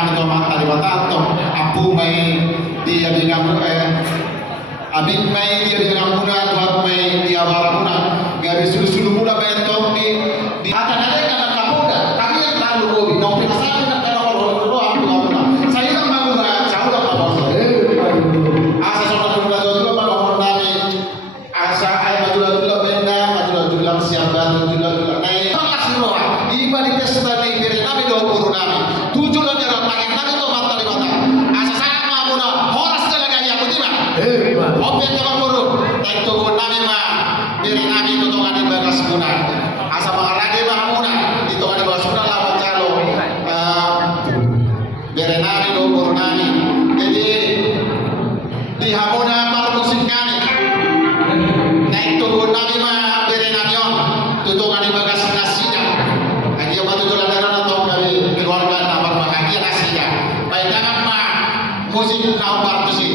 kami to mata di batato apu mai dia dengan abid mai dia dengan muna tuat mai dia baramuna gabi sulu muda bentok di ada kana kamuda kami yang lalu gobi no pinasal na kana ro aku ngomong saya tak mau jauh tak apa asa sono dulu dulu pada orang nami asa ay dulu benda dulu siap dulu naik kelas dulu di balik pesta ni beri nami do guru nami tujuh lo jalan tangan nami to mata di mata asa sangat mamuna horas talaga ya kutima open ka guru tak to nami ma beri nami to tongan di bagas guna asa maharage mamuna itu ada bagas guna lawan calo beri nami do guru nami jadi di hamuna par musik kami naik to nami ma beri nami on tutungan di bagas nasinya dia batu jalan atau dari keluarga nabar bahagia nasinya baik jangan mah musik kau partusi